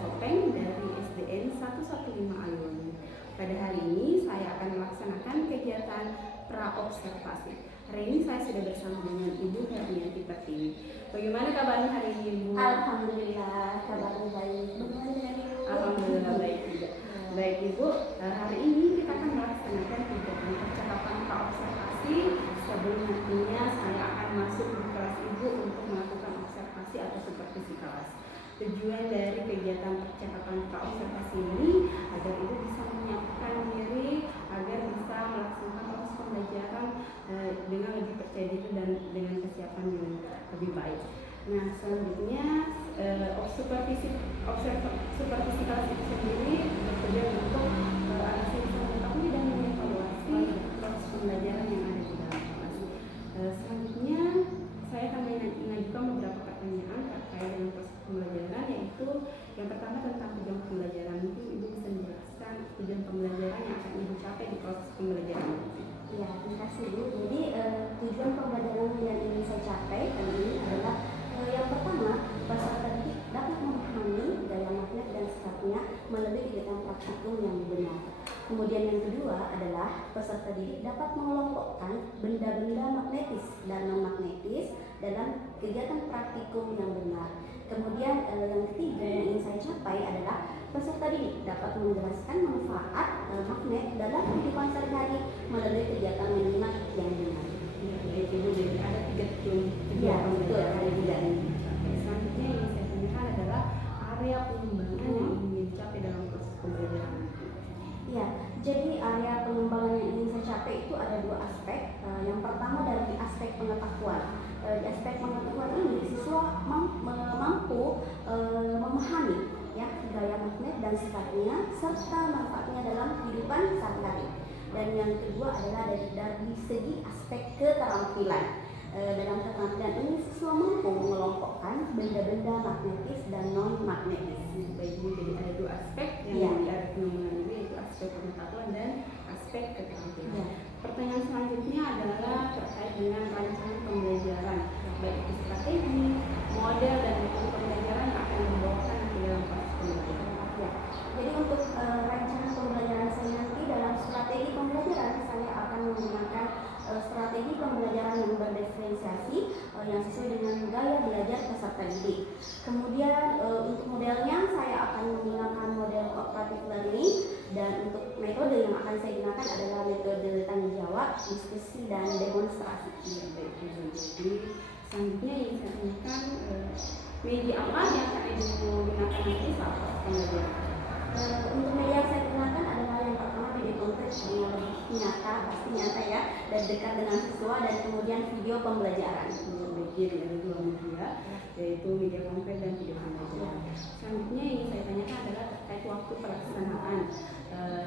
Sopeng dari SDN 115 Ayun. Pada hari ini saya akan melaksanakan kegiatan praobservasi. Hari ini saya sudah bersama dengan Ibu Hermiati Pertiwi. Bagaimana kabarnya hari ini, Ibu? Alhamdulillah, kabarnya baik. Bagaimana dengan Ibu? Alhamdulillah baik juga. Baik Ibu, hari ini kita akan melaksanakan kegiatan percakapan praobservasi. Sebelum nantinya saya akan masuk di kelas Ibu untuk melakukan observasi atau supervisi kelas. Tujuan dari kegiatan percakapan praobservasi ini agar Ibu bisa menyiapkan diri agar bisa melaksanakan proses pembelajaran dengan lebih percaya diri dan dengan kesiapan yang lebih baik. Nah, selanjutnya supervisi kelas itu sendiri bertujuan untuk agar bisa mengetahui dan mengevaluasi proses pembelajaran yang ada di dalam kelas. Selanjutnya saya akan mengajukan beberapa pertanyaan terkait dengan proses pembelajaran, yaitu yang pertama tentang tujuan pembelajaran. Mungkin Ibu bisa menjelaskan tujuan pembelajaran yang akan Ibu capai di proses pembelajaran ini. Ya, terima kasih Bu. Jadi tujuan pembelajaran yang ingin saya capai kali ini adalah yang pertama, peserta didik dapat memahami gaya magnet dan sifatnya melalui kegiatan praktikum yang benar. Kemudian yang kedua adalah peserta didik dapat mengelompokkan benda-benda magnetis dan non-magnetis dalam kegiatan praktikum yang benar. Kemudian yang ketiga yang ingin saya capai adalah peserta didik dapat menjelaskan manfaat magnet dalam kehidupan sehari-hari melalui kegiatan minimal yang benar. Jadi ada 3 tujuan. Ya, betul, ada 3 ini. Selanjutnya yang saya tanyakan adalah area pengembangan yang ingin dicapai dalam proses pembelajaran. Ya, jadi area pengembangan yang ingin saya capai itu ada 2 aspek. Yang pertama dari aspek pengetahuan. Di aspek pengetahuan ini siswa mampu memahami ya gaya magnet dan sifatnya serta manfaatnya dalam kehidupan sehari-hari. Dan yang kedua adalah dari segi aspek keterampilan. Dalam keterampilan ini siswa mampu mengelompokkan benda-benda magnetis dan non-magnetis. Baik, jadi ada 2 aspek yang di area pengembangan ini, yaitu aspek pengetahuan dan aspek keterampilan. Ya. Pertanyaan selanjutnya adalah terkait dengan rancangan pembelajaran, baik itu strategi, model dan metode pembelajaran yang akan dibawakan nanti dalam proses pembelajaran. Ya. Jadi untuk rancangan pembelajaran saya nanti dalam strategi pembelajaran saya akan menggunakan strategi pembelajaran yang berdiferensiasi yang sesuai dengan gaya belajar peserta didik. Kemudian untuk modelnya saya akan menggunakan model cooperative learning, dan untuk metode yang akan saya gunakan adalah metode tanya jawab, diskusi dan demonstrasi. Ya, baik. Jadi selanjutnya yang saya tanyakan, media apa yang akan Ibu gunakan nanti saat proses pembelajaran? Untuk media yang saya gunakan adalah yang pertama video konteks yang lebih nyata, pasti nyata ya, dan dekat dengan siswa, dan kemudian video pembelajaran. Jadi ada 2 media, yaitu media konkret dan video pembelajaran. Selanjutnya yang ingin saya tanyakan adalah terkait waktu pelaksanaan.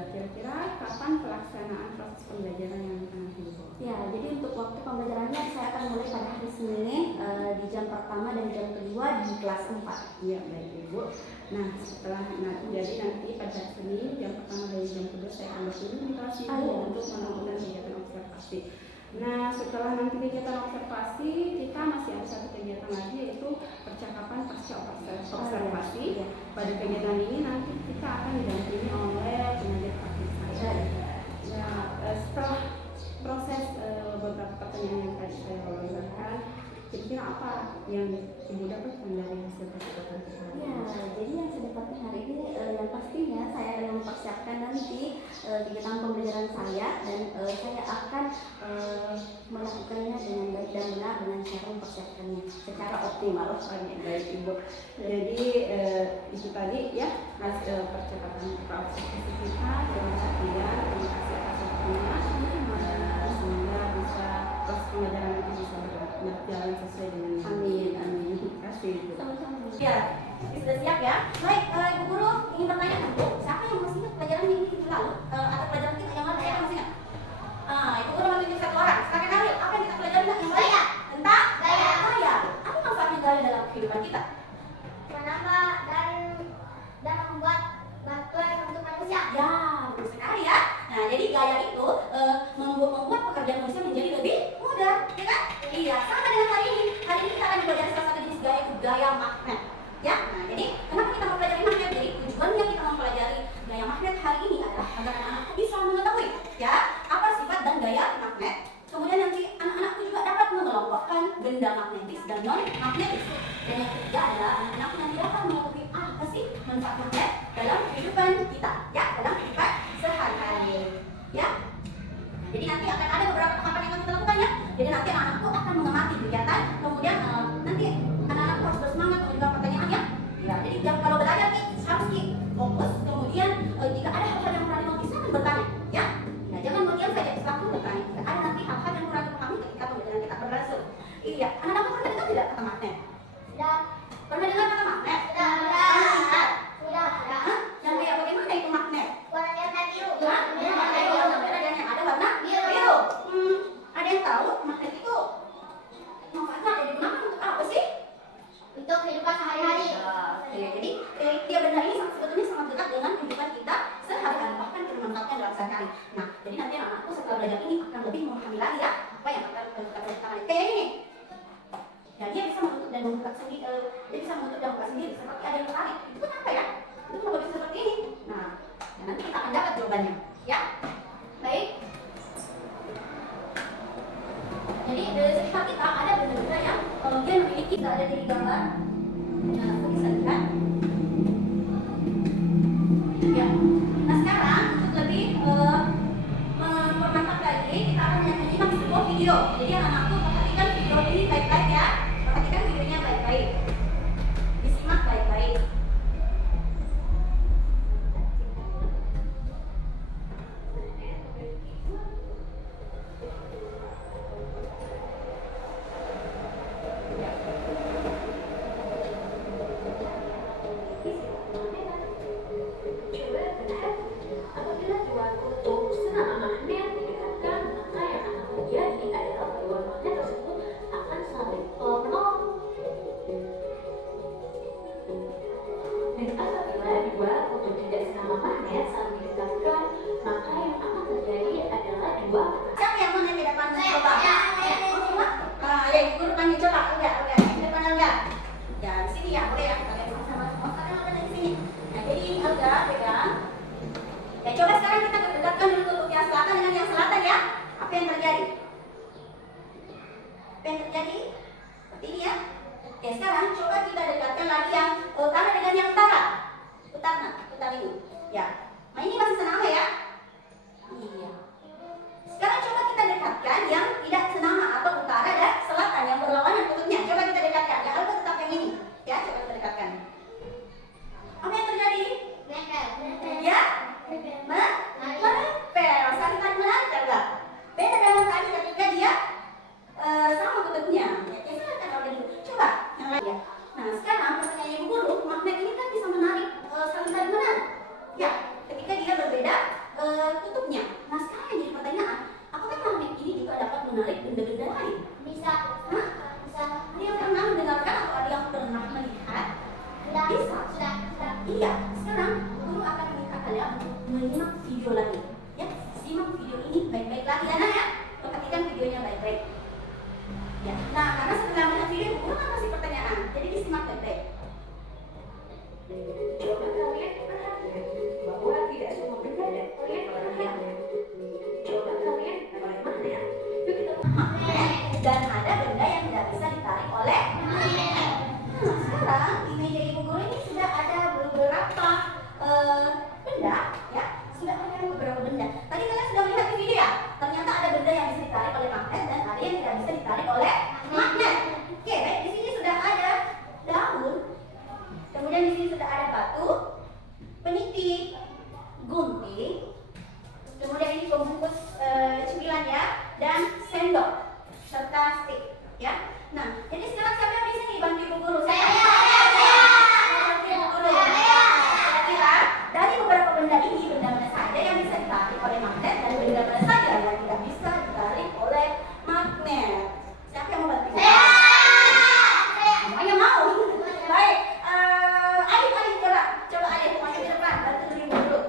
Kira-kira kapan pelaksanaan proses pembelajaran yang akan dilakukan? Ya, jadi untuk waktu pembelajarannya saya akan mulai pada hari Senin di jam pertama dan jam kedua di kelas 4. Iya, baik Ibu. Nah, setelah jadi nanti pada Senin jam pertama dan jam kedua saya akan berkunjung di kelas Ibu untuk melakukan kegiatan observasi. Nah, setelah nanti kegiatan observasi, kita masih ada 1 kegiatan lagi, yaitu percakapan pasca observasi. Pada kegiatan ini nanti kita akan didampingi oleh tenaga praktik saya. Ya, setelah proses beberapa pertanyaan yang tadi saya wawancarkan, kira-kira apa yang Ibu dapatkan dari hasil percakapan kita? Ya, jadi yang saya dapatkan hari ini yang pastinya saya akan mempersiapkan nanti kegiatan pembelajaran saya, dan saya akan melakukannya dengan baik dan benar dengan cara mempersiapkannya secara optimal. Baik Ibu. Jadi itu tadi ya hasil percakapan praobservasi kita. Terima kasih atas waktunya. Semoga bisa proses pembelajaran itu bisa berjalan sesuai dengan. Amin, amin. Terima kasih Ibu. Ya, sudah siap ya? Baik, Ibu Guru ingin bertanya Bu, siapa yang masih ingat pelajaran minggu lalu atau pelajaran kita yang mana yang masih ingat? Ibu Guru menunjuk 1 orang. Silakan Ariel, apa yang kita pelajari yang lain? Tentang gaya. Apa manfaatnya gaya dalam kehidupan kita? Menambah dan membuat bantuan untuk manusia. Ya, betul sekali ya. Nah, jadi gaya itu membuat pekerjaan manusia menjadi lebih mudah, ya kan? Iya, sama dengan hari ini. Hari ini kita akan belajar salah satu jenis gaya, itu gaya magnet. Ya, nah jadi kenapa kita mau belajar magnet? Jadi dekat dengan kehidupan kita sehari-hari, bahkan kita memanfaatkan dalam sehari-hari. Nah, jadi nanti anak-anakku setelah belajar ini akan lebih memahami lagi ya apa yang akan kita pelajari. Kayak ini. Ya, dia bisa menutup dan membuka sendiri, seperti ada yang tarik. Itu kenapa ya? Itu kenapa bisa seperti ini? Nah, ya nanti kita akan dapat jawabannya. Ya, baik. Jadi sekitar kita ada benda-benda yang dia memiliki, tidak ada di gambar. Nah, aku bisa lihat. Ya. Nah, sekarang untuk lebih mempermantap lagi, kita akan menyimak sebuah video. Jadi anak-anakku perhatikan video ini baik-baik ya. Perhatikan videonya baik-baik. Disimak baik-baik. Apabila dua kutub senama magnet didekatkan, maka yang akan terjadi adalah dua magnet tersebut akan saling tolong. Dan apabila dua kutub tidak senama magnet saling didekatkan, maka yang akan terjadi adalah dua. Siapa yang mana yang tidak pandang? Coba. Ya, guru panggil coba. Udah. Tidak pandang enggak? Ya, di sini ya, boleh ya. Kalian sama-sama. Sekarang ada di sini. Nah, jadi ini Alga pegang. Ya, coba sekarang kita dekatkan dulu kutub yang selatan dengan yang selatan ya. Apa yang terjadi? Seperti ini ya. Oke, sekarang coba kita dekatkan lagi yang utara dengan yang utara. Utara ini. Ya. Nah, ini masih senama ya? Iya. Sekarang coba kita dekatkan yang tidak senama atau utara dan selatan yang berlawanan kutubnya. Coba kita dekatkan. Ya, Alga tetap yang ini. Ya, coba kita dekatkan. Apa yang terjadi? Ya? Menempel, saling tarik menarik ya enggak? Beda dengan tadi ketika dia sama kutubnya. Ya, silakan kalau dulu. Coba yang lain ya. Nah, sekarang pertanyaannya Ibu Guru, magnet ini kan bisa menarik, saling tarik menarik. Ya, ketika dia berbeda kutubnya. Nah, sekarang yang jadi pertanyaan, apakah magnet ini juga dapat menarik benda-benda lain? Bisa. Hah? Ada yang pernah mendengarkan atau ada yang pernah melihat? Bisa. Sudah. Iya, sekarang guru akan meminta kalian untuk menyimak video lagi. Ya, simak video ini baik-baik lagi anak ya. Perhatikan videonya baik-baik. Ya, nah karena setelah melihat video, guru kan masih pertanyaan. Jadi disimak baik-baik. Coba kalian perhatikan bahwa tidak semua benda dan kalian perhatikan. Coba kalian oleh magnet. Yuk kita Magnet dan ada benda yang tidak bisa ditarik oleh magnet. Nah, sekarang di meja Ibu Guru ini sudah ada beberapa benda, ya. Sudah ada beberapa benda. Tadi kalian sudah melihat di video ya. Ternyata ada benda yang bisa ditarik oleh magnet dan ada yang tidak bisa ditarik oleh magnet. Oke, baik. Di sini sudah ada daun. Kemudian di sini sudah ada batu, peniti, gunting. Kemudian ini pembungkus cemilan ya, dan sendok serta stik, ya. Nah, jadi sekarang siapa yang bisa nih bantu Ibu Guru? Saya. Bantu Ibu Guru. Kira-kira dari beberapa benda ini, benda mana saja yang bisa ditarik oleh magnet dan benda mana saja yang tidak bisa ditarik oleh magnet? Siapa yang mau bantu? Semuanya mau. Baik. Alif coba Alif maju di depan, bantu Ibu Guru.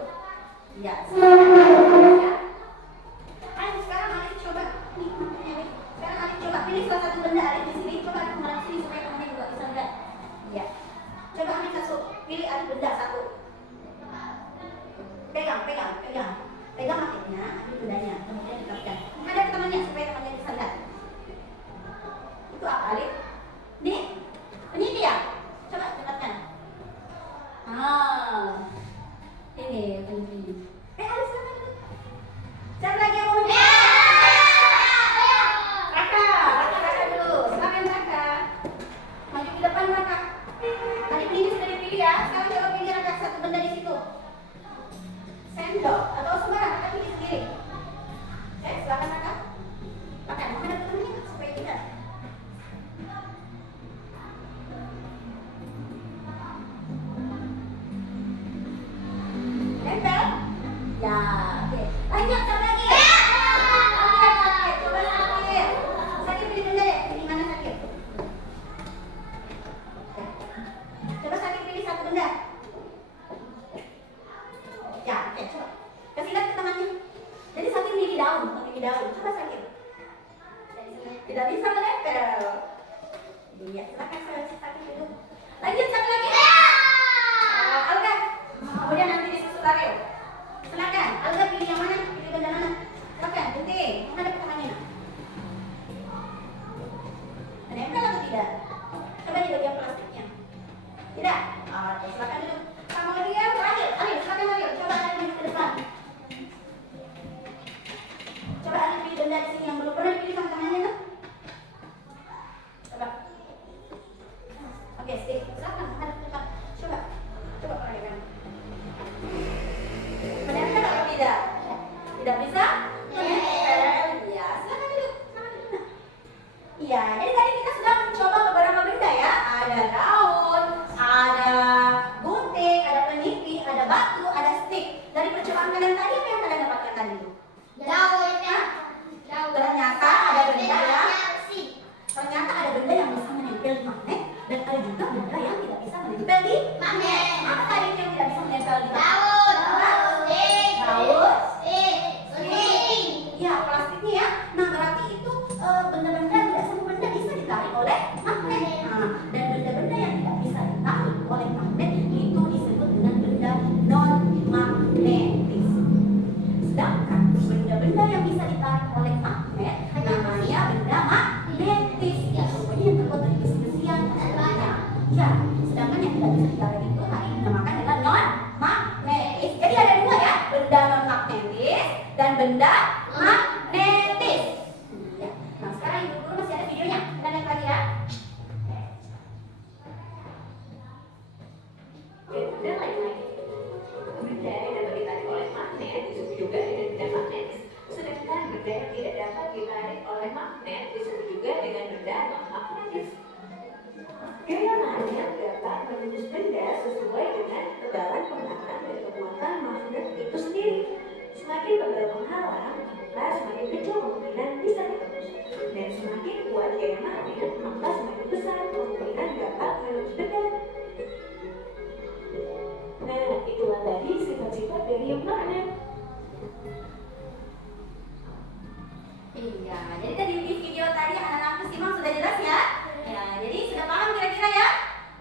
Ya. Ya. Ayo sekarang Alif coba. Nih, makanya Alif. Sekarang Alif coba pilih salah satu benda Alif di sini. Coba Alif mengarah sini supaya temannya juga bisa lihat. Ya. Coba Alif satu. Pilih Alif benda satu. Pegang. Pegang akhirnya, ambil bendanya. Kemudian dekatkan. Ada ke temannya supaya temannya bisa lihat. Itu apa Alif? Nih. Ini dia. Coba dekatkan. Ini. Alif sana. Siapa lagi yang mau? Raka dulu. Silakan Raka. Maju ke depan Raka. Tadi ini sudah dipilih ya. Sekarang coba pilih Raka satu benda di situ. Sendok atau sembarang Raka pilih sendiri. Oke, silakan Raka. Makan. Mana temennya supaya tidak. Nempel. Ya, oke. Lanjut coba lagi. Sakit. Coba sakit. Sakit pilih benda deh. Pilih mana sakit? Oke. Coba sakit pilih satu benda. Tidak, coba sakit. Tidak bisa menempel. Iya, silakan saya sakit dulu. Lanjut satu lagi. Alga. Kemudian nanti disusul Ariel. Silakan. Alga pilih yang mana? Pilih benda mana? Silakan. Gunting. Mana tangannya? Menempel atau tidak? Coba di bagian plastiknya. Tidak. Oke, silakan dulu. Kemudian terakhir. Ariel, silakan Ariel. Coba Ariel ke depan. Coba Ariel pilih benda di sini yang belum pernah dipilih sama tangannya, no? Coba. Oke, stick. Silakan hadap ke depan. Coba. Coba perhatikan. Menempel atau tidak? Tidak bisa? Menempel. Iya, silakan dulu. Iya, jadi tadi kita sudah mencoba beberapa benda ya. Ada daun, ada gunting, ada peniti, ada batu, ada stick. Dari percobaan kalian tadi apa yang kalian dapatkan tadi itu? Daunnya. Ternyata ada benda ya. Ternyata ada benda yang bisa menempel di magnet dan ada juga benda yang tidak bisa menempel di magnet. Apa tadi yang tidak bisa menempel di magnet? Daun. Ya, plastiknya ya. Nah, berarti itu benda-benda tidak semua benda bisa ditarik oleh magnet. Nah, dan benda-benda yang tidak bisa ditarik oleh magnet itu disebut dengan benda non-magnetis. Sedangkan benda-benda yang bisa ditarik oleh magnet namanya benda magnetis. Ya, pokoknya yang terbuat dari besi-besian banyak. Ya, sedangkan yang tidak bisa ditarik itu tadi dinamakan dengan non-magnetis. Jadi ada dua ya, benda non-magnetis dan benda magnetis. Ya. Nah, sekarang ibu guru masih ada videonya. Kita lihat lagi ya. Dan benda lain-lain. Benda yang dapat ditarik oleh magnet disebut juga dengan benda magnetis. Sedangkan benda yang tidak dapat ditarik oleh magnet disebut juga dengan benda non-magnetis. Gaya magnet dapat menembus benda sesuai dengan tebalan penghalang dan kekuatan magnet itu sendiri. Semakin tebal penghalang, maka semakin kecil kemungkinan bisa ditembus. Dan semakin kuat gaya magnet, maka semakin besar kemungkinan dapat menembus benda. Nah, itulah tadi sifat-sifat dari magnet. Iya, jadi tadi di video tadi anak-anakku simak sudah jelas ya. Ya, jadi sudah paham kira-kira ya?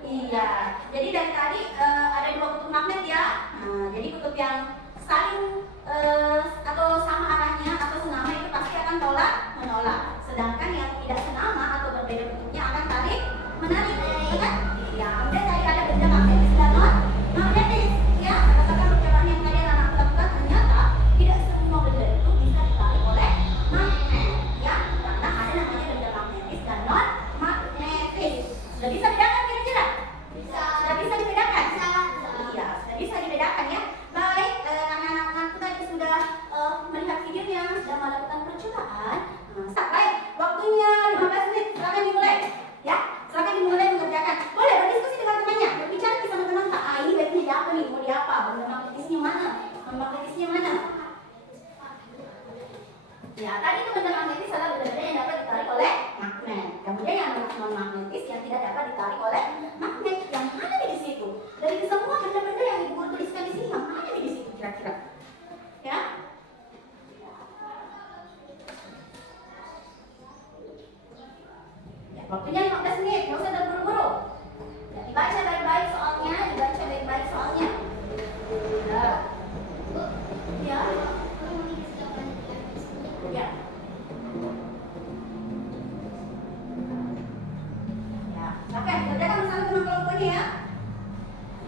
Iya, jadi dari tadi ada dua kutub magnet ya. Nah, jadi kutub yang saling atau sama arahnya atau senama itu pasti akan tolak menolak. Sedangkan yang tidak senama atau berbeda kutubnya akan tarik menarik, kan? Iya, kemudian tadi ada benda magnetis dan non magnetis. Ya, berdasarkan percobaan yang tadi anak lakukan ternyata tidak semua benda itu bisa ditarik oleh magnet. Ya, karena ada namanya benda magnetis dan non magnetis. Sudah bisa bedakan kira-kira? Sudah bisa dibedakan? Iya, sudah bisa dibedakan ya. Baik, anak-anakku tadi sudah melihat videonya, sudah melakukan percobaan. Nah, baik, waktunya 15 menit. Silakan dimulai. Ya, silakan dimulai mengerjakan. Boleh berdiskusi dengan temannya, berbicara sama teman. Ini baiknya di apa nih? Mau di apa? Benda magnetisnya mana? Magnetisnya mana? Ya, tadi itu benda magnetis adalah benda-benda yang dapat ditarik oleh magnet. Kemudian yang non-magnetis yang tidak dapat ditarik oleh magnet. Yang mana nih di situ? Dari semua benda-benda yang ibu guru tuliskan di sini, yang mana nih di situ kira-kira? Ya? Ya, waktunya 15 menit, nggak usah terburu-buru. Ya, dibaca baik-baik soalnya, dibaca baik-baik soalnya. Ya. Ya. Ya. Ya, oke, kerjakan bersama teman kelompoknya ya.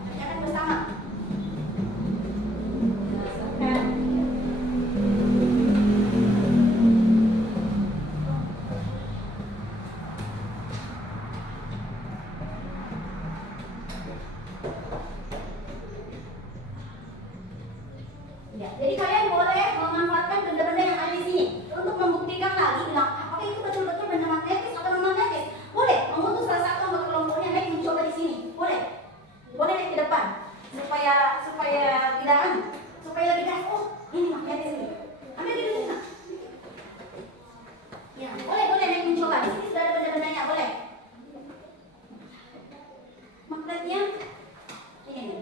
Kerjakan bersama. Ya, silakan. Ya, jadi kalian boleh memanfaatkan benda-benda yang ada di sini untuk membuktikan lagi bilang apakah itu betul-betul benda magnetis atau non magnetis. Boleh mengutus salah satu anggota kelompoknya naik mencoba di sini. Boleh, boleh naik ke depan supaya tidak supaya lebih jelas. Oh, ini magnetis nih. Ambil di sini. Ya, boleh naik mencoba. Di sini sudah ada benda-bendanya. Boleh. Magnetnya ini nih.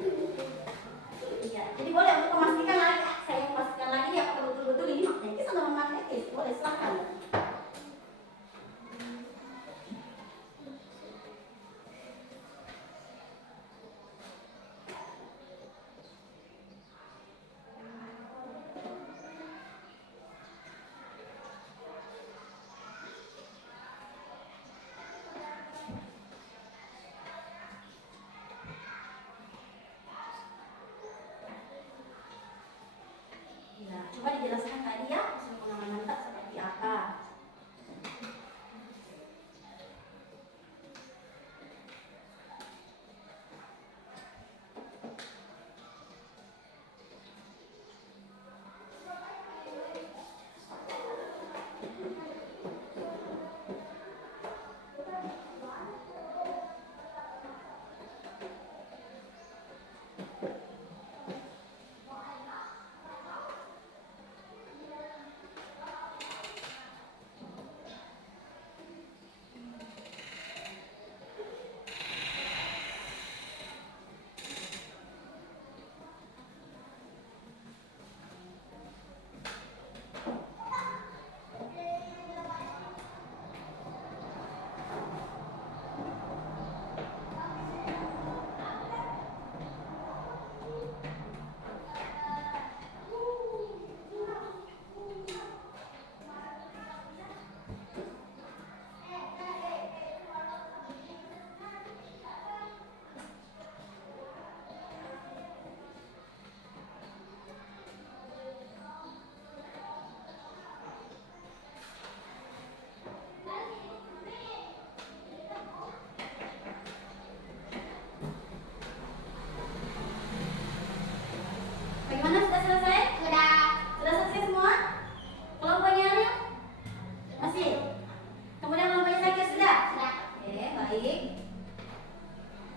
Ya, jadi boleh untuk memastikan lagi. Saya memastikan lagi ya apakah betul-betul ini magnetis atau non magnetis. Boleh. silahkan. Ya, coba dijelaskan tadi ya, hasil pengamanan tak seperti apa. Bagaimana, sudah selesai? Sudah. Sudah selesai semua? Kelompoknya Ariel? Masih? Kemudian kelompoknya Sakir sudah? Sudah. Oke, baik.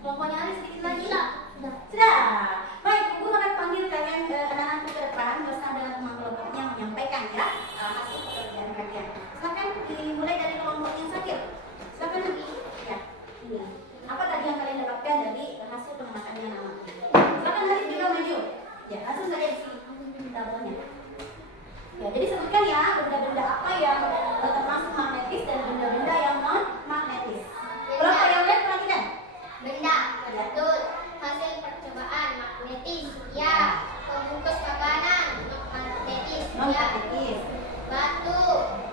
Kelompoknya Ariel sedikit lagi? Sudah. Sudah. Baik, Ibu akan panggil kalian anak-anak ke depan bersama dengan teman kelompoknya menyampaikan ya hasil pekerjaan kalian. Silakan dimulai dari kelompok yang Sakir. Silakan lagi. Ya. Ini. Apa tadi yang kalian dapatkan dari hasil pengamatannya nama? Silakan lagi juga maju. Ya, langsung saja di tabelnya. Ya, jadi sebutkan ya benda-benda apa yang termasuk magnetis dan benda-benda yang non magnetis. Kelompok yang lain perhatikan. Benda. Betul. Hasil percobaan magnetis. Ya. Pembungkus makanan. Magnetis. Non Ya. magnetis. Batu.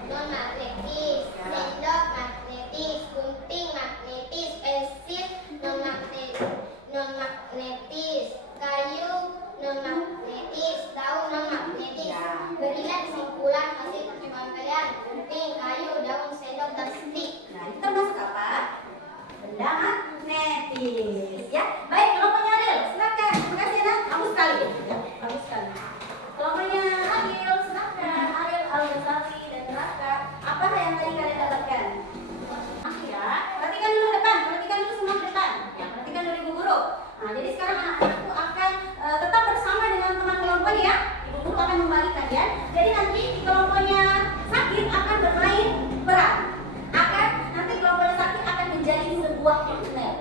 Non magnetis. Ya. Sendok magnetis. Gunting magnetis. Pensil non magnetis. Kayu non magnetis. Daun non magnetis. Ya. Berilah kesimpulan hasil percobaan kalian. Gunting, kayu, daun, sendok, dan stick. Nah, ini termasuk apa? Benda magnetis. Ya, baik. Kelompoknya Ariel, silakan. Terima kasih ya, bagus sekali. Ya, bagus sekali. Kelompoknya Ariel, silakan. Ariel, Al-Ghazali, dan Raka. Apa yang tadi kalian dapatkan? Ya, perhatikan dulu depan. Perhatikan dulu semua depan. Ya, perhatikan dulu Ibu Guru. Nah, jadi sekarang anak-anakku akan tetap bersama dengan teman kelompoknya ya. Ibu Guru akan membagi kalian. Jadi nanti di kelompoknya Sakit akan bermain peran. Nanti kelompoknya Sakit akan menjadi sebuah magnet.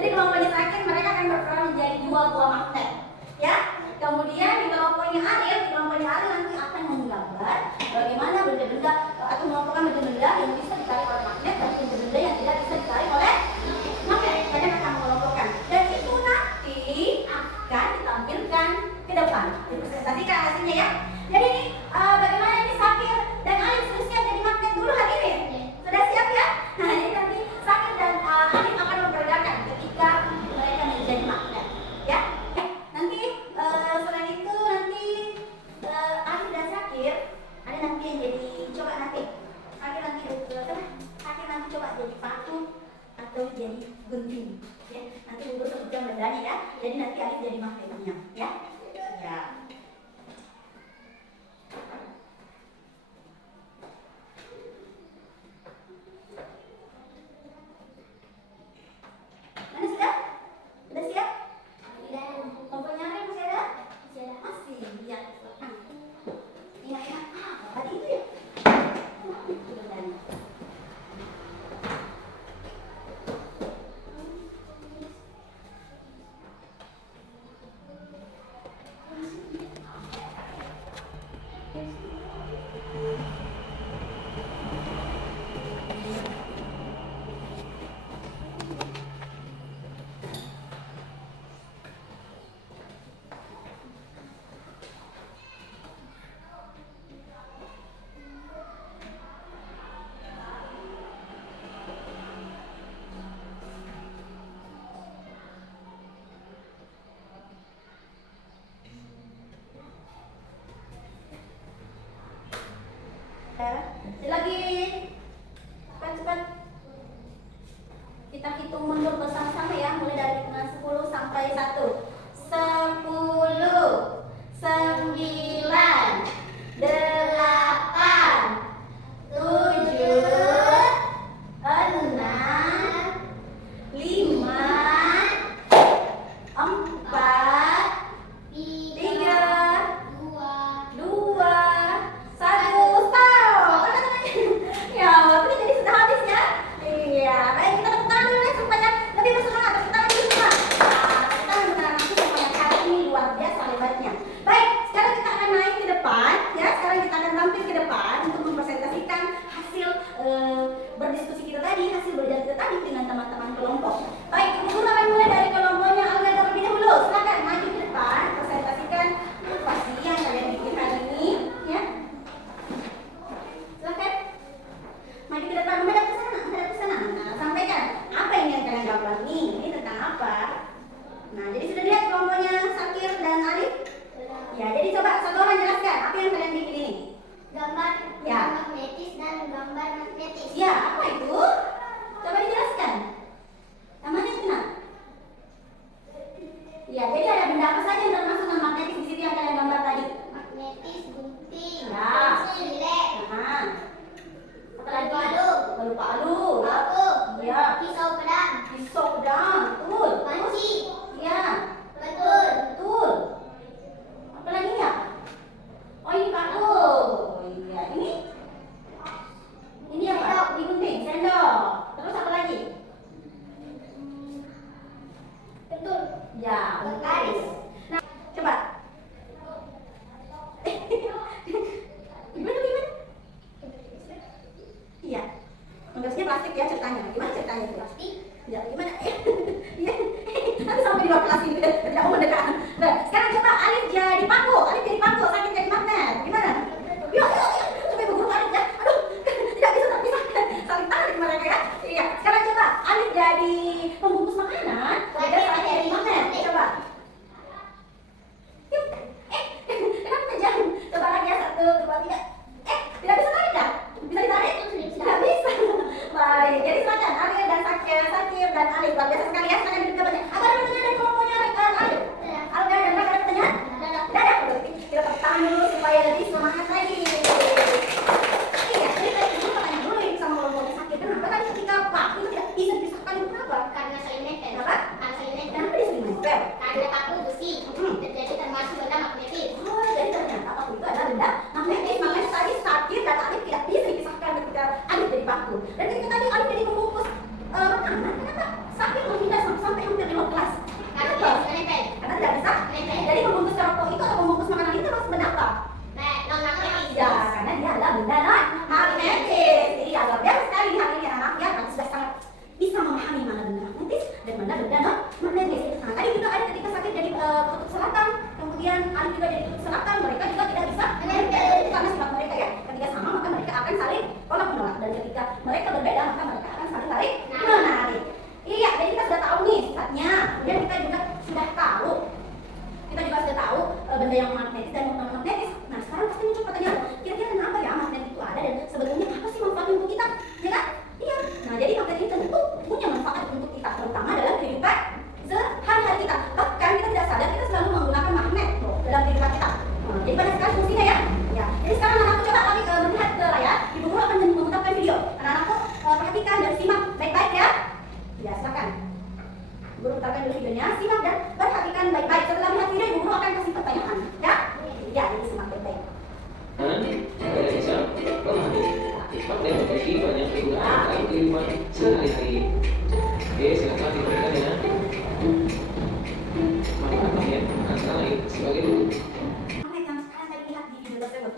Jadi kelompoknya Sakit mereka akan berperan menjadi dua buah magnet. Ya. Kemudian di kelompoknya Ariel nanti akan menggambar bagaimana benda-benda atau mengelompokkan benda-benda yang bisa ditarik oleh magnet dan benda-benda yang tidak bisa ditarik oleh magnet. Kalian akan mengelompokkan dan itu nanti akan ditampilkan ke depan. Dipresentasikan hasilnya ya. Jadi ini bagaimana ini Sakir dan Alif sudah siap jadi magnet dulu hari ini? Sudah siap ya? Nah jadi nanti Sakir dan Alif akan memperagakan ketika mereka menjadi magnet. Ya. Nanti selain itu nanti Alif dan Sakir ada nanti yang jadi coba nanti Sakir nanti coba jadi patung atau jadi gunting. Ya. Nanti dulu sebutkan bendanya ya. Jadi nanti Alif jadi magnetnya. Ya. Ya. Mana sudah? Sudah siap? Sudah. Kelompoknya Ariel masih ada? Sudah. Masih. Ya. Ingat-ingat. Tadi itu ya? Itu bendanya. besi dan jadi termasuk benda magnetis. Oh, jadi ternyata batu itu adalah benda magnetis. Makanya tadi sakit dan Alif tidak bisa dipisahkan ketika Alif jadi batu. Dan ketika tadi Alif jadi membungkus makanan, kenapa sakit menghindar sampai hampir 5 kelas? Karena dia bisa nempel. Karena tidak bisa. Jadi membungkus rokok itu atau membungkus makanan itu harus benda apa? Non magnetis. Ya, karena dia adalah benda non magnetis. Jadi agak biar sekali di hari ini anak ya kan sudah sangat bisa memahami mana benda magnetis dan mana benda non magnetis. Nah, tadi juga ada ketika sakit jadi kutub selatan, kemudian Alif juga jadi kutub selatan, mereka juga tidak bisa menempel karena sifat mereka ya. Ketika sama maka mereka akan saling tolak menolak dan ketika mereka berbeda maka mereka akan saling tarik menarik. Iya, jadi kita sudah tahu nih sifatnya. Kemudian kita juga sudah tahu benda yang magnetis dan non magnetis. Nah, sekarang pasti muncul pertanyaan, kira-kira kenapa ya magnet itu ada dan sebetulnya apa sih manfaatnya untuk kita? Ya kan? Iya. Nah, jadi magnet itu tentu punya manfaat untuk kita, terutama dalam kehidupan sehari-hari kita. Bahkan kita tidak sadar kita selalu menggunakan magnet loh, dalam kehidupan kita. Nah, jadi banyak sekali fungsinya ya. Ya. Jadi sekarang anak-anakku coba kami melihat ke layar. Ibu guru akan memutarkan video. Anak-anakku perhatikan dan simak baik-baik ya. Ya, silakan. Ibu guru putarkan dulu videonya, simak dan perhatikan baik-baik. Setelah melihat video, ibu guru akan kasih pertanyaan. Ya? Ya, jadi simak baik-baik. Pada sisa pemahami magnet memiliki banyak kegunaan dalam kehidupan sehari-hari. Oke, silakan diberikan ya. Manfaat magnet antara lain sebagai berikut. Magnet yang sekarang saya lihat di video tersebut.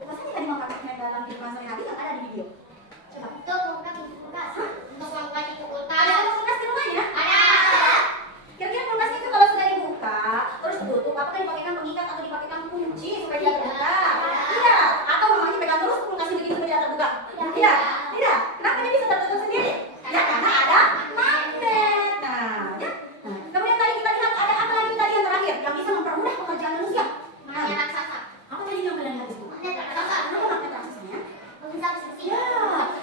Masa tidak dimanfaatkan magnet dalam kehidupan sehari-hari yang ada di video? Coba. Untuk membuka pintu kulkas. Untuk membuka pintu kulkas. Ada kulkas di rumahnya? Ada. Kira-kira kulkas itu kalau sudah dibuka, terus ditutup, apakah dipakaikan pengikat atau dipakaikan kunci supaya tidak terbuka? Tidak. Atau mamanya pegang terus kulkasnya begini supaya tidak terbuka? Tidak. Tidak. Kenapa dia bisa tertutup sendiri? Ya, karena ada magnet. Nah, ya. Nah, kemudian tadi kita lihat ada apa lagi tadi yang terakhir yang bisa mempermudah pekerjaan manusia? Magnet raksasa. Apa tadi yang kalian lihat itu? Magnet raksasa. Kenapa magnet raksasanya? Menghisap besi. Ya,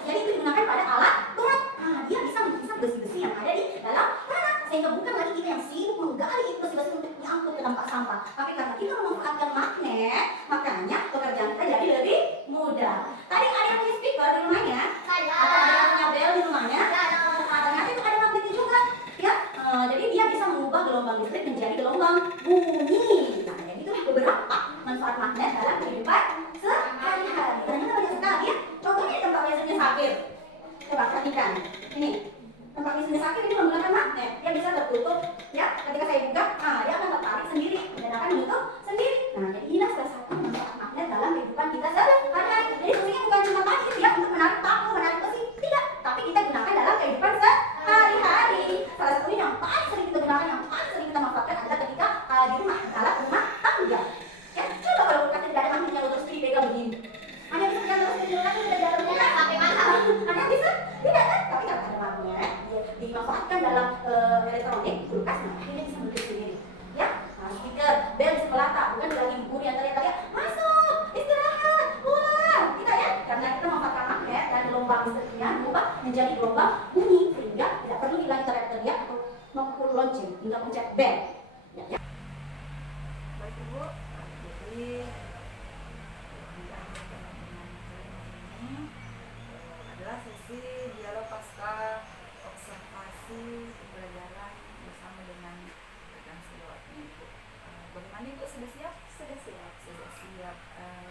jadi itu digunakan pada alat berat. Nah, dia bisa menghisap besi-besi yang ada di dalam tanah sehingga bukan lagi kita yang sibuk menggali besi-besi untuk diangkut ke tempat sampah. Tapi karena kita memanfaatkan magnet, makanya pekerjaan kita jadi lebih mudah. Tadi ada yang punya speaker di rumahnya? Saya. Atau ada yang punya bel di rumahnya? Ada. Nah, ternyata itu ada magnetnya juga. Ya, jadi dia bisa mengubah gelombang listrik menjadi gelombang bunyi. Nah, jadi itulah beberapa manfaat magnet dalam kehidupan sehari-hari. Ternyata banyak sekali ya. Contohnya tempat biasanya sakit. Coba perhatikan. Ini tempat biasanya sakit ini menggunakan magnet. Dia bisa tertutup. Ya, ketika saya buka, dia akan tertarik sendiri dan akan menutup sendiri. Nah, jadi inilah salah satu manfaat magnet dalam kehidupan kita sehari-hari. Jadi fungsinya bukan cuma tadi ya untuk menarik paku, menarik besi, tidak. Tapi kita gunakan dalam kehidupan sehari-hari. Salah satunya yang paling sering kita gunakan, yang paling sering kita manfaatkan adalah ketika di rumah, alat rumah tangga. Ya, coba kalau kulkasnya tidak ada magnetnya terus dipegang begini. Hanya bisa pegang terus di kulkas tidak ada magnet. Sampai mahal. Hanya bisa tidak kan? Tapi kalau ada magnet, dimanfaatkan dalam elektronik kulkas, nah akhirnya bisa menutup sendiri. Ya, nah, speaker, bel di sebelah tak, bukan lagi guru yang teriak-teriak masuk, istirahat, pulang, tidak ya? Karena kita memanfaatkan magnet dan gelombang listriknya berubah menjadi gelombang bunyi sehingga tidak perlu lagi teriak-teriak atau memukul lonceng hingga pencet bel. Ya. Baik Ibu, jadi di akhir pertemuan ini adalah sesi dialog pasca observasi pembelajaran bersama dengan rekan sejawatnya Ibu. Bagaimana Ibu, sudah siap? Sudah siap. Sudah siap.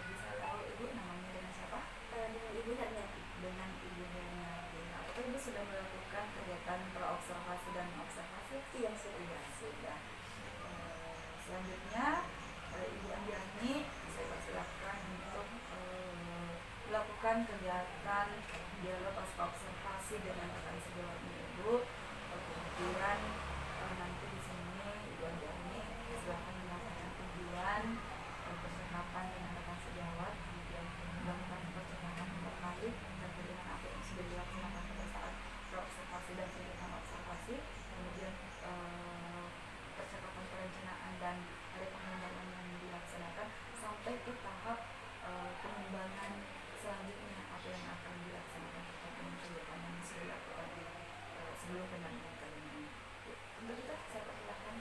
Bisa tahu Ibu namanya dengan siapa? Dengan Ibu Herniati. Dengan Ibu Herniati. Apakah Ibu sudah melakukan kegiatan praobservasi dan observasi? Iya, sudah. Iya, sudah. Selanjutnya Ibu Andiani saya persilahkan untuk melakukan kegiatan dialog pasca observasi dengan rekan sejawatnya Ibu. Kemudian nanti di sini Ibu Andiani silahkan menyampaikan tujuan percakapan dengan rekan sejawat, kemudian melakukan percakapan terkait terkait dengan apa yang sudah dilaksanakan pada saat praobservasi dan kegiatan observasi, kemudian percakapan perencanaan dan ada pengembangan yang dilaksanakan sampai ke tahap pengembangan selanjutnya apa yang akan dilaksanakan terkait dengan kegiatan yang sudah dilakukan sebelum pendanaan kali ini. Untuk itu saya persilahkan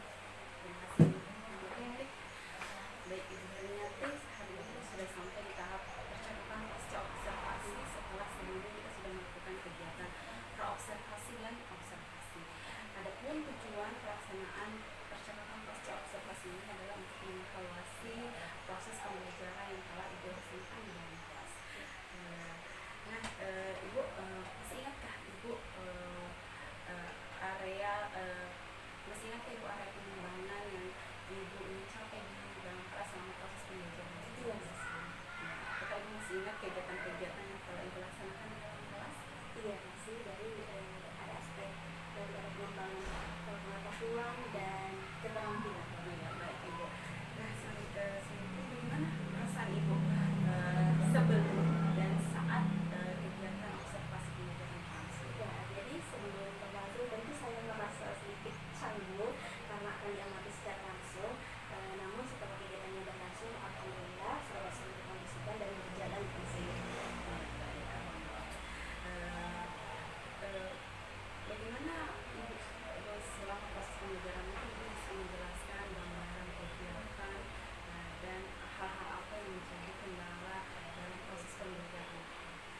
mengevaluasi proses pembelajaran yang telah Ibu laksanakan di dalam kelas. Nah, Ibu masih ingatkah Ibu masih ingatkah Ibu area pengembangan yang Ibu ingin capai di dalam kelas selama proses pembelajaran? Iya. Apakah Ibu masih ingat kegiatan-kegiatan yang telah Ibu laksanakan di dalam kelas? Iya, masih dari ada aspek dari ada pengembangan pengetahuan dan keterampilan. Iya, baik Ibu. Nah, selanjutnya bagaimana perasaan Ibu sebelum dan saat kegiatan observasi pembelajaran langsung? Ya, jadi sebelum berlangsung tentu saya merasa sedikit canggung karena akan diamati secara langsung. Namun setelah kegiatannya berlangsung, alhamdulillah saya bisa mengkondisikan dan berjalan dengan seiring. Bagaimana Ibu selama proses pembelajaran itu Ibu bisa menjelaskan gambaran kegiatan dan hal-hal apa yang menjadi kendala dalam proses pembelajaran?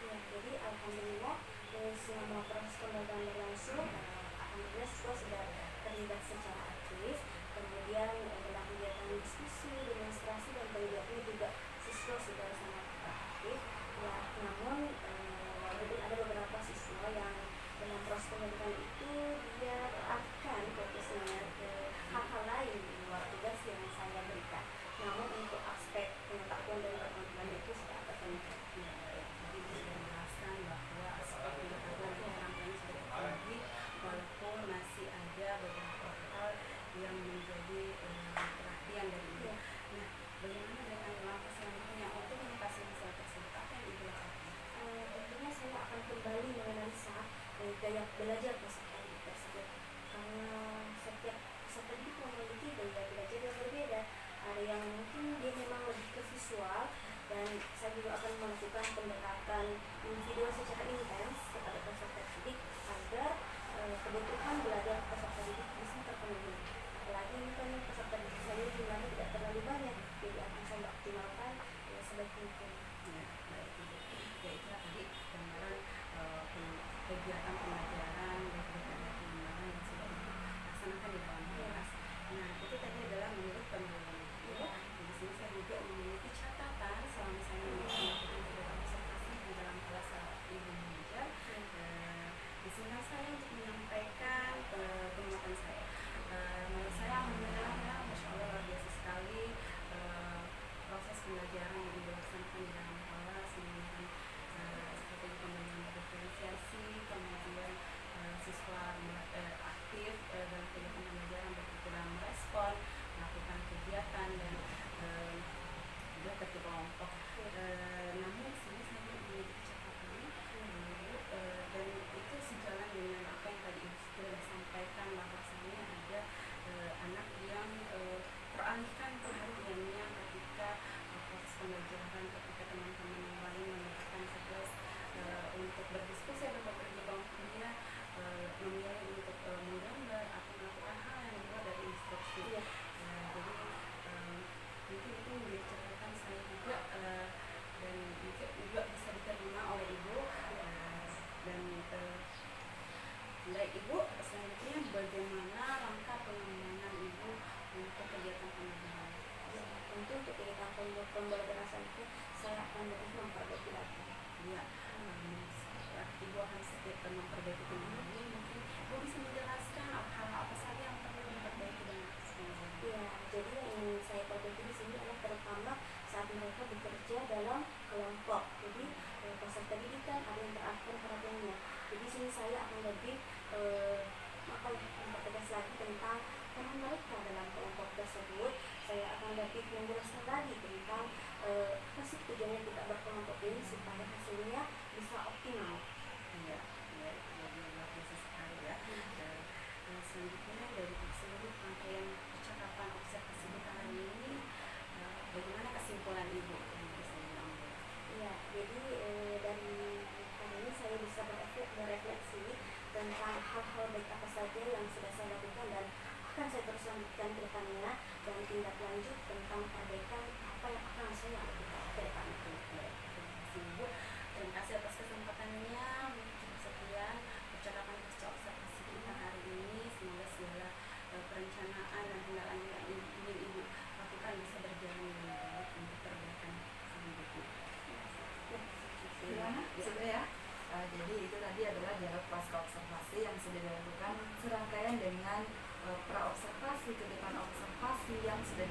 Ya, jadi alhamdulillah selama proses pembelajaran berlangsung, alhamdulillah siswa sudah terlibat secara aktif. Kemudian dalam kegiatan diskusi, demonstrasi dan kegiatan juga siswa sudah sangat aktif. Ya, namun walaupun ada beberapa siswa yang dalam proses pembelajaran itu dia akan fokusnya ke hal-hal lain di luar tugas yang saya berikan. Namun untuk aspek pengetahuan dan keterampilan itu sudah terpenuhi. Jadi bisa menjelaskan bahwa aspek pengetahuan dan keterampilan sudah terpenuhi walaupun masih ada beberapa hal yang menjadi perhatian dari Ibu. Nah, bagaimana dengan langkah selanjutnya untuk mengatasi masalah tersebut? Apa yang Ibu lakukan? Tentunya saya akan kembali menganalisa gaya belajar peserta didik tersebut karena setiap peserta didik memiliki gaya belajar yang berbeda. Ada yang mungkin dia memang lebih ke visual, dan saya juga akan melakukan pendekatan individual secara intens kepada peserta didik agar kebutuhan belajar peserta didik bisa terpenuhi. Apalagi ini kan peserta didik saya jumlahnya tidak terlalu banyak, jadi akan saya optimalkan sebaik mungkin. Ya, baik Ibu. Ya, itu tadi gambaran kegiatan pembelajaran dan kegiatan pengembangan yang sudah Ibu laksanakan di dalam kelas. Nah, itu tadi adalah menurut penilaian Ibu. Di sini saya juga memiliki catatan selama saya melakukan kegiatan observasi di dalam kelas saat Ibu mengajar. Di sini saya untuk menyampaikan pengamatan saya. Menurut saya alhamdulillah, masya Allah luar biasa sekali proses pembelajaran yang Ibu laksanakan di dalam kelas, menggunakan strategi pembelajaran berdiferensiasi, kemudian siswa aktif dalam kegiatan pembelajaran, berikut dalam merespon, melakukan kegiatan dan juga kelompok. Namun di sini saya memiliki catatan dan itu sejalan dengan apa yang tadi Ibu sudah sampaikan, bahwasanya ada anak yang teralihkan perhatiannya ketika proses pembelajaran, ketika teman-teman yang lain menunjukkan tugas untuk berdiskusi atau bekerja kelompok, dia memilih untuk menggambar atau melakukan hal yang luar dari instruksi. Jadi mungkin itu menjadi catatan saya juga dan mungkin juga bisa diterima oleh Ibu. Dan baik Ibu, selanjutnya bagaimana langkah pengembangan Ibu untuk kegiatan pembelajaran? Tentu untuk kegiatan pembelajaran selanjutnya saya akan lebih memperbaiki lagi. Ya, Ibu akan sedikit memperbaiki kembali. Mungkin Ibu bisa menjelaskan hal apa saja yang perlu diperbaiki dengan pembelajaran? Ya, jadi yang ingin saya perbaiki di sini adalah terutama saat mereka bekerja dalam kelompok. Jadi peserta didik kan ada yang teralihkan perhatiannya. Jadi sini saya akan lebih mempertegas lagi tentang peran mereka dalam kelompok tersebut. Saya akan lebih menjelaskan lagi tentang apa sih tujuannya kita berkelompok ini supaya hasilnya bisa optimal. Ya, luar biasa sekali ya. Selanjutnya dari seluruh rangkaian percakapan observasi kita hari ini, bagaimana kesimpulan Ibu yang bisa diambil? Ya, jadi dari hari ini saya bisa berefleksi tentang hal-hal baik apa saja yang sudah saya lakukan dan akan saya terus lanjutkan ke depannya, dan tindak lanjut tentang perbaikan apa yang akan saya lakukan ke depan. Terima kasih Ibu. Terima kasih atas kesempatannya. Cukup sekian percakapan pasca observasi kita hari ini. Semoga segala perencanaan dan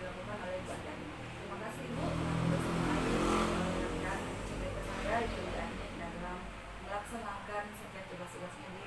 dilakukan oleh Ibu Andi. Terima kasih Ibu telah bersedia menjelaskan cerita saya Ibu Andi dalam melaksanakan setiap tugas-tugasnya di